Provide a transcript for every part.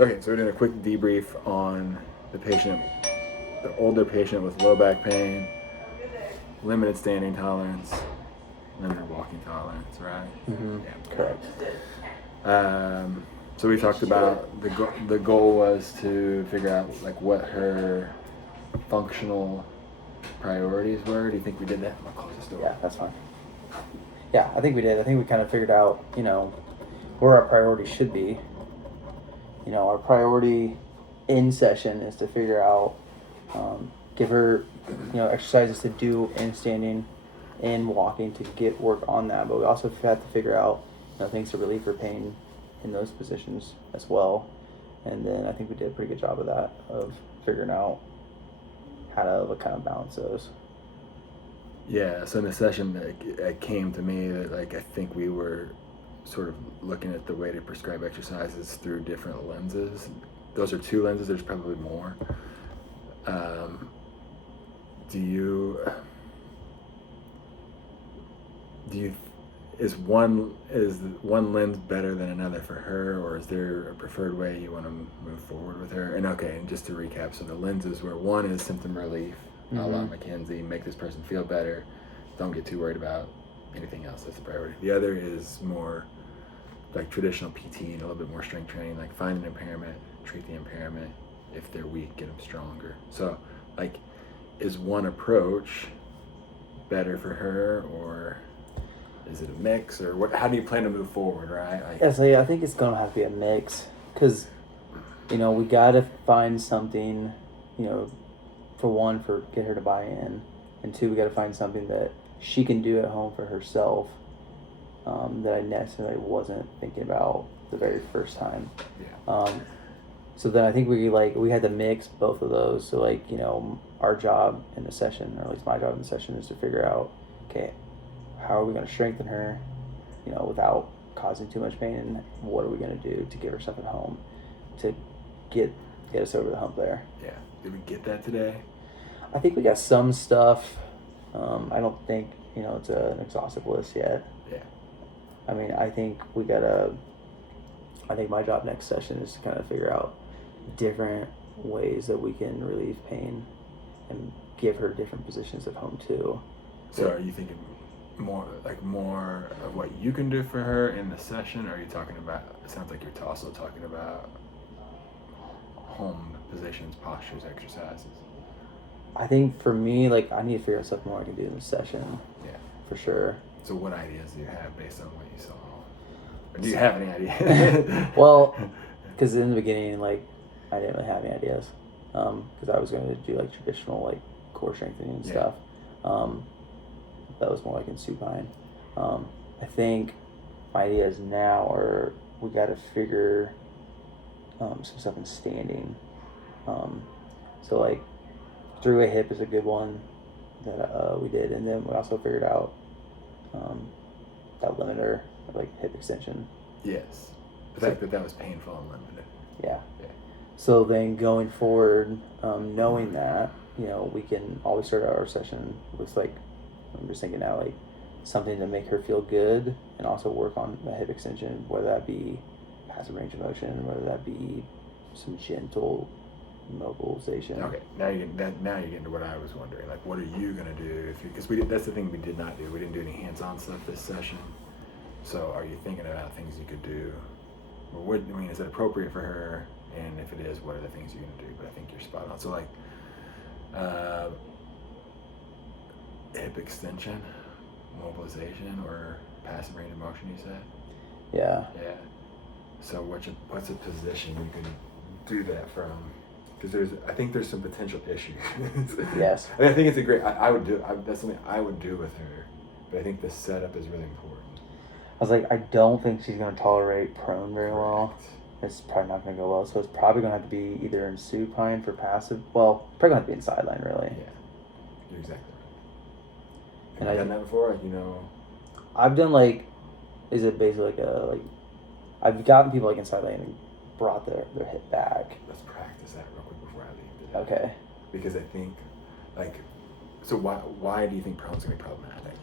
Okay, so we're doing a quick debrief on the older patient with low back pain, limited standing tolerance, limited walking tolerance, right? Mm-hmm. Yeah. Correct. So we talked about the goal was to figure out like what her functional priorities were. Do you think we did that? I'll close this door. Yeah, that's fine. Yeah, I think we did. I think we kind of figured out, where our priorities should be. Our priority in session is to figure out, give her, exercises to do in standing and walking to get work on that. But we also have to figure out, things to relieve her pain in those positions as well. And then I think we did a pretty good job of that, of figuring out how to kind of balance those. Yeah, so in the session, it came to me that I think we were sort of looking at the way to prescribe exercises through different lenses. Those are two lenses. There's probably more. Is one lens better than another for her, or is there a preferred way you want to move forward with her? And just to recap, so the lenses where one is symptom relief, a la McKenzie, make this person feel better, don't get too worried about anything else, that's the priority. The other is more like traditional PT and a little bit more strength training, like find an impairment, treat the impairment, if they're weak, get them stronger. So is one approach better for her, or is it a mix, or what? How do you plan to move forward, right? I think it's gonna have to be a mix, because we gotta find something, for one, for get her to buy in, and two, we gotta find something that she can do at home for herself, that I necessarily wasn't thinking about the very first time. Yeah. So then I think we had to mix both of those. So our job in the session, or at least my job in the session, is to figure out, okay, how are we going to strengthen her, without causing too much pain, and what are we going to do to give her stuff at home to get us over the hump there. Yeah. Did we get that today? I think we got some stuff. I don't think, it's an exhaustive list yet. Yeah. I mean, I think my job next session is to kind of figure out different ways that we can relieve pain and give her different positions at home too. So are you thinking more of what you can do for her in the session, or are you talking about, it sounds like you're also talking about home positions, postures, exercises? I think for me, I need to figure out stuff more I can do in the session. Yeah. For sure. So what ideas do you have based on what you saw? Or do you have any ideas? Well, because in the beginning, I didn't really have any ideas. Because I was going to do traditional core strengthening and stuff. That was more in supine. I think my ideas now are, we got to figure some stuff in standing. So through a hip is a good one that we did, and then we also figured out that limiter, hip extension. Yes. The fact that was painful and limited. Yeah. So then going forward, knowing that, we can always start our session with I'm just thinking now, something to make her feel good, and also work on the hip extension, whether that be passive range of motion, whether that be some gentle mobilization. Okay, now you're getting to what I was wondering. What are you gonna do? Because that's the thing we did not do. We didn't do any hands-on stuff this session. So are you thinking about things you could do? Or is it appropriate for her? And if it is, what are the things you're gonna do? But I think you're spot on. So hip extension, mobilization, or passive range of motion, you said? Yeah. Yeah. So what's a position you can do that from? Because I think there's some potential issues. Yes. I think it's a great. That's something I would do with her, but I think the setup is really important. I was I don't think she's going to tolerate prone very well. It's probably not going to go well. So it's probably going to have to be either in supine for passive. Well, probably going to have to be in sideline, really. Yeah, you're exactly right. And Have you done that before? I've done is it basically I've gotten people in sideline and brought their hip back. Let's practice that real quick before I leave today. Okay. Because I think, so why do you think prone's going to be problematic?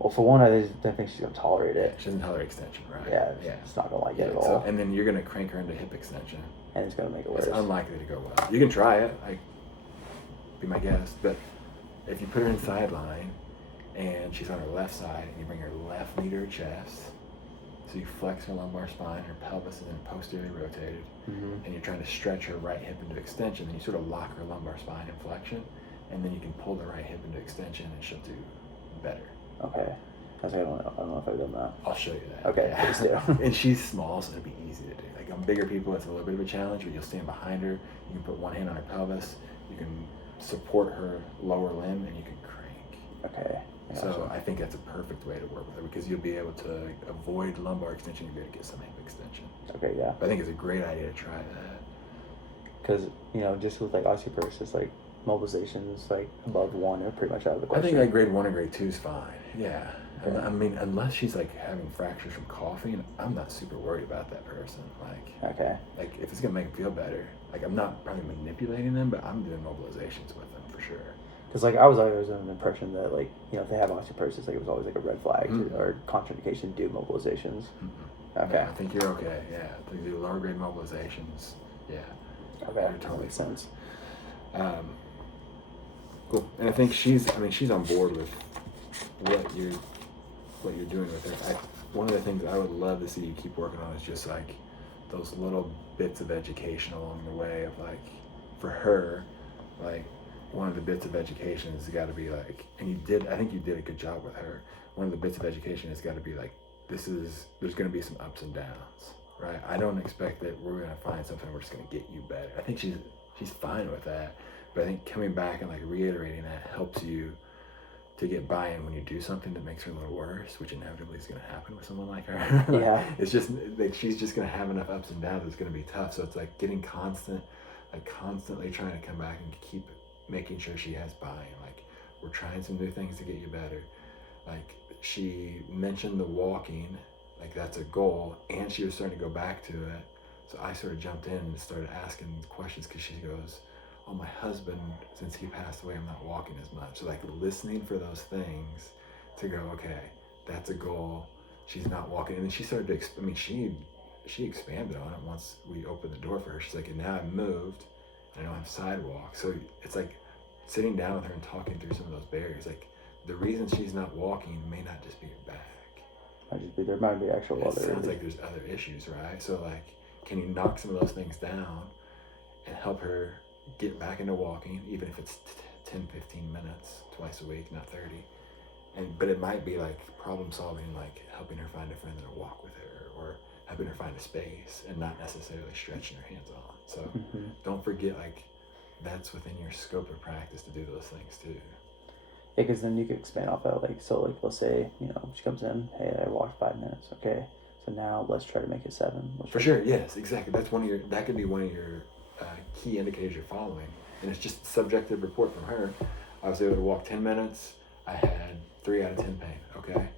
Well, for one, I just don't think she's gonna tolerate it. She doesn't tolerate extension, right? Yeah, she's not gonna like it at all. So, and then you're gonna crank her into hip extension, and it's gonna make it worse. It's unlikely to go well. You can try it, be my guest, but if you put her in sideline and she's on her left side and you bring her left knee to her chest, so you flex her lumbar spine, her pelvis is then posteriorly rotated, and you're trying to stretch her right hip into extension, then you sort of lock her lumbar spine in flexion, and then you can pull the right hip into extension and she'll do better. Okay. I don't know if I've done that. I'll show you that. Okay, yeah. please do. And she's small, so it'll be easy to do. Like on bigger people, it's a little bit of a challenge, but you'll stand behind her, you can put one hand on her pelvis, you can support her lower limb, and you can crank. Okay. So I think that's a perfect way to work with her because you'll be able to avoid lumbar extension, you'll be able to get some hip extension. Okay, yeah. I think it's a great idea to try that. Because, just with like osteoporosis, like mobilizations like above 1 are pretty much out of the question. I think like grade 1 and grade 2 is fine. Yeah. Okay. I mean, unless she's like having fractures from coughing, I'm not super worried about that person. Okay. Like if it's gonna make them feel better, like I'm not probably manipulating them, but I'm doing mobilizations with them for sure. Because I was always under the impression that if they have osteoporosis, it was always like a red flag or contraindication to do mobilizations. Okay. No, I think you're okay. Yeah, to do lower grade mobilizations. Yeah. Okay. You're totally makes sense. Cool. And I think she's on board with what you're doing with her. One of the things I would love to see you keep working on is just like those little bits of education along the way of for her, one of the bits of education has got to be I think you did a good job with her. One of the bits of education has got to be there's going to be some ups and downs, right? I don't expect that we're going to find something we're just going to get you better. I think she's fine with that, but I think coming back and reiterating that helps you to get buy-in when you do something that makes her a little worse, which inevitably is going to happen with someone like her. Yeah. It's just she's just going to have enough ups and downs. It's going to be tough. So it's getting constantly trying to come back and keep making sure she has buy-in. We're trying some new things to get you better. She mentioned the walking, that's a goal, and she was starting to go back to it. So I sort of jumped in and started asking questions because she goes, "Oh, my husband, since he passed away, I'm not walking as much." So listening for those things to go, okay, that's a goal. She's not walking, and then she started to. She expanded on it once we opened the door for her. She's and now I've moved, and I don't have sidewalks. So it's sitting down with her and talking through some of those barriers. The reason she's not walking may not just be her back. There might be actual other. It sounds like there's other issues, right? So can you knock some of those things down and help her get back into walking, even if it's 10, 15 minutes twice a week, not 30. But it might be problem solving, helping her find a friend that'll walk with her, or helping her find a space and not necessarily stretching her hands on. So don't forget, that's within your scope of practice to do those things too. Yeah, because then you could expand off that. Let's say, she comes in, hey, I walked 5 minutes. Okay, so now let's try to make it 7. For sure, yes, exactly. That could be one of your key indicators you're following, and it's just a subjective report from her. I was able to walk 10 minutes. I had 3 out of 10 pain. Okay,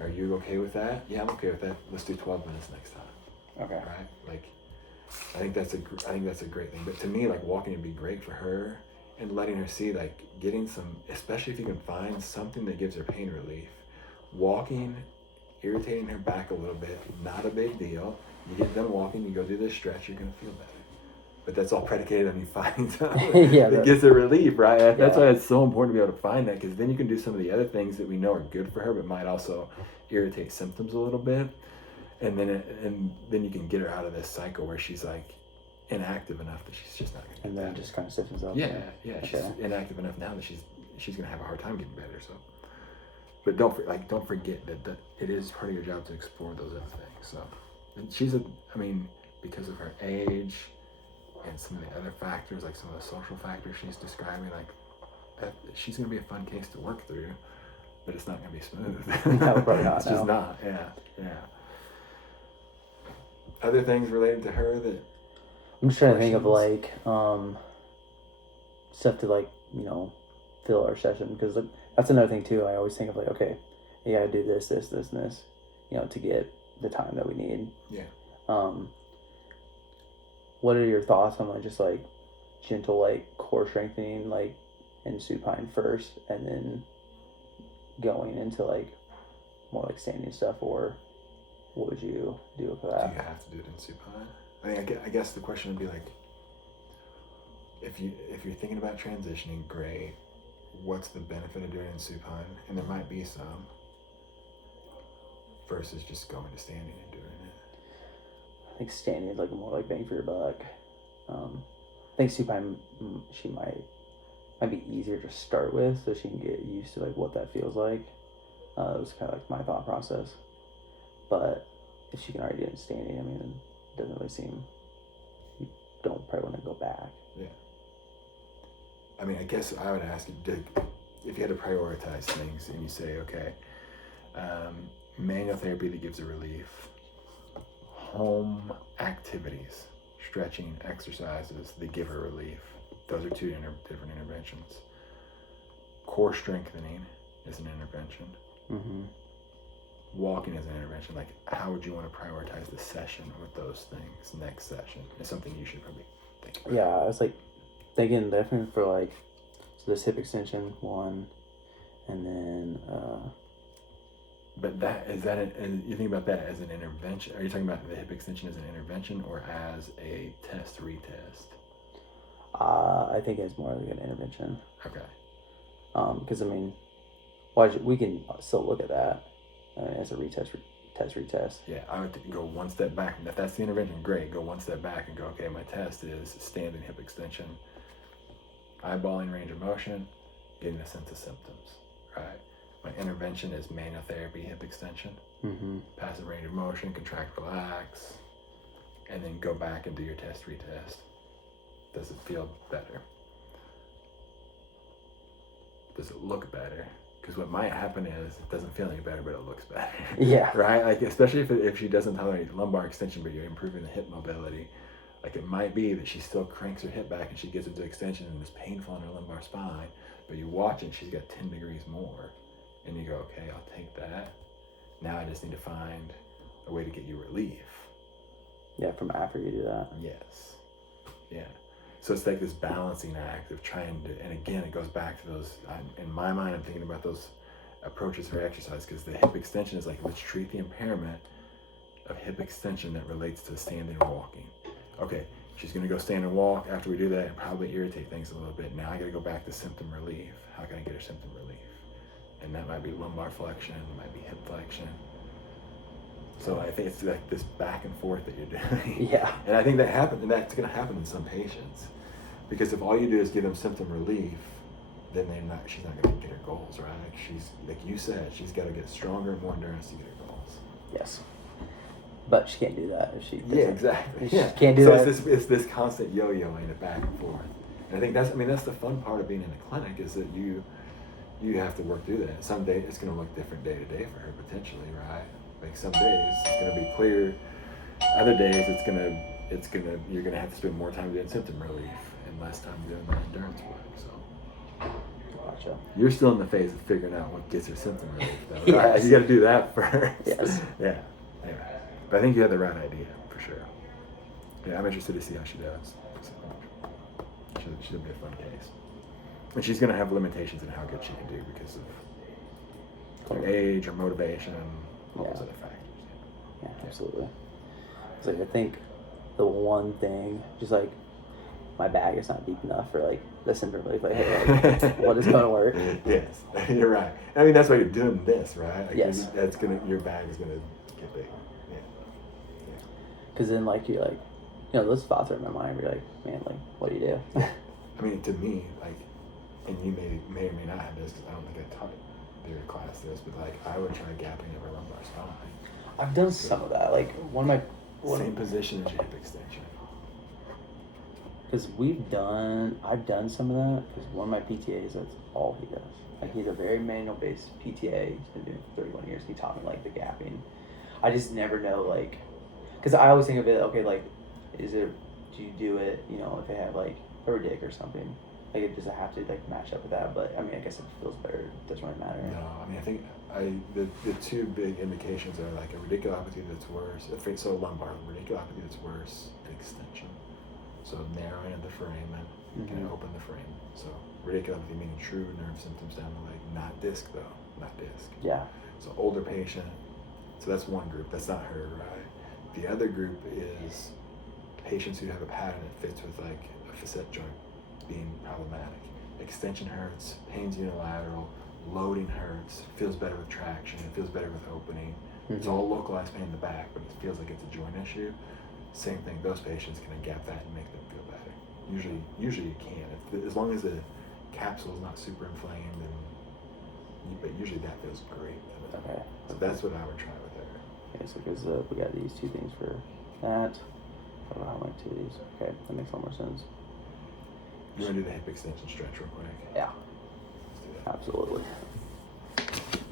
are you okay with that? Yeah, I'm okay with that. Let's do 12 minutes next time. Okay. Right? I think that's a great thing. But to me, walking would be great for her, and letting her see getting some, especially if you can find something that gives her pain relief. Walking, irritating her back a little bit, not a big deal. You get done walking, you go do this stretch, you're gonna feel better. But that's all predicated on you finding something that gives her relief, right? That's why it's so important to be able to find that, because then you can do some of the other things that we know are good for her, but might also irritate symptoms a little bit. And then you can get her out of this cycle where she's inactive enough that she's just not going to get better. And then just kind of stiffens up. Yeah. She's inactive enough now that she's going to have a hard time getting better. So, but don't forget that it is part of your job to explore those other things. So, and because of her age and some of the other factors, some of the social factors she's describing, she's going to be a fun case to work through, but it's not going to be smooth. No, probably not. It's just not. Yeah. Other things related to her that I'm just trying to think of stuff to fill our session, because that's another thing too. I always think of okay, you gotta do this, and this, to get the time that we need. Yeah. What are your thoughts on just gentle core strengthening in supine first, and then going into like more like standing stuff, or what would you do for that? Do you have to do it in supine? I guess the question would be like, if you're thinking about transitioning, great. What's the benefit of doing it in supine? And there might be some. Versus just going to standing and doing it. I think standing is like more like bang for your buck. I think supine she might be easier to start with, so she can get used to like what that feels like. It was kind of like my thought process. But if she can already do it in standing, I mean, it doesn't really seem. You don't probably want to go back. Yeah. I mean, I guess I would ask you, if you had to prioritize things, and you say, okay, manual therapy that gives a relief, home activities, stretching, exercises that give her relief. Those are two different interventions. Core strengthening is an intervention. Mm-hmm. Walking is an intervention. Like, how would you want to prioritize the session with those things? Next session is something you should probably think about. Yeah, I was like thinking definitely for like, so this hip extension one, and then but and you think about that as an intervention. Are you talking about the hip extension as an intervention or as a test retest? I think it's more like an intervention. Okay. Because I mean, we can still look at that as a retest. Yeah, I would go one step back. And if that's the intervention, great. Go one step back and go, okay, my test is standing hip extension, eyeballing range of motion, getting a sense of symptoms, right? My intervention is manual therapy, hip extension, passive range of motion, contract, relax, and then go back and do your test retest. Does it feel better? Does it look better? Because what might happen is it doesn't feel any better, but it looks better. Yeah. Right? Like, especially if she doesn't tolerate lumbar extension, but you're improving the hip mobility. Like, it might be that she still cranks her hip back and she gets into extension and it's painful in her lumbar spine, but you watch it, she's got 10 degrees more. And you go, okay, I'll take that. Now I just need to find a way to get you relief. Yeah, from after you do that. Yes. Yeah. So it's like this balancing act of trying to, and again, it goes back to those, in my mind, I'm thinking about those approaches for exercise, because the hip extension is like, let's treat the impairment of hip extension that relates to standing and walking. Okay, she's going to go stand and walk. After we do that, and probably irritate things a little bit. Now I got to go back to symptom relief. How can I get her symptom relief? And that might be lumbar flexion, it might be hip flexion. So I think it's like this back and forth that you're doing. Yeah. And I think that happens, and that's going to happen in some patients. Because if all you do is give them symptom relief, then she's not going to get her goals, right? She's, like you said, she's got to get stronger and more endurance to get her goals. Yes. But she can't do that if she doesn't. Yeah, exactly. She Yeah. can't do that. So it's this constant yo-yoing it back and forth. And I think that's the fun part of being in the clinic, is that you have to work through that. Some days it's going to look different day to day for her potentially, right? Like some days it's going to be clear. Other days you're going to have to spend more time doing symptom relief and less time doing that endurance work. So Gotcha. you're still in the phase of figuring out what gets her symptom relief, though, right? Yes. You got to do that first. Yes. Yeah. Anyway, but I think you had the right idea for sure. Yeah, I'm interested to see how she does. She'll be a fun case. And she's going to have limitations in how good she can do because of her age, her motivation, all those other factors. Yeah, absolutely. It's like, I think the one thing, just like, my bag is not deep enough for like the symptom relief. Like, hey, like, what is going to work? Yes, you're right. I mean, that's why you're doing this, right? Like, yes. Your bag is gonna get big. Yeah. Because then, like, you're like, those thoughts are in my mind. You're like, man, like, what do you do? I mean, to me, like, and you may or may not have this, because I don't think I taught your class this, but like, I would try gapping over lumbar spine. I've done some of that. Like, Same position as your hip extension. Because I've done some of that, because one of my PTAs, that's all he does. Like, he's a very manual-based PTA. He's been doing it for 31 years. He taught me, like, the gapping. I just never know, like, because I always think of it, okay, like, do you do it, if they have, like, a radic or something? Like, it doesn't have to, like, match up with that, but, I mean, I guess it feels better. It doesn't really matter. No, I mean, I think the two big indications are, like, a radiculopathy that's worse, so lumbar radiculopathy that's worse, and extension. So narrowing of the frame and kind of open the frame. So radiculopathy meaning true nerve symptoms down the leg, not disc though. left disc. Yeah. So older patient. So that's one group. That's not her, right? The other group is patients who have a pattern that fits with like a facet joint being problematic. Extension hurts, pain's unilateral, loading hurts, feels better with traction, it feels better with opening. It's all localized pain in the back, but it feels like it's a joint issue. Same thing, those patients can gap that and make them feel better. Usually you can, as long as the capsule is not super inflamed, but usually that feels great. Okay. So that's what I would try with her. Okay, so because we got these 2 things for that. I don't know how many 2 of these. Okay, that makes a lot more sense. You want to do the hip extension stretch real quick? Yeah. Let's do that. Absolutely.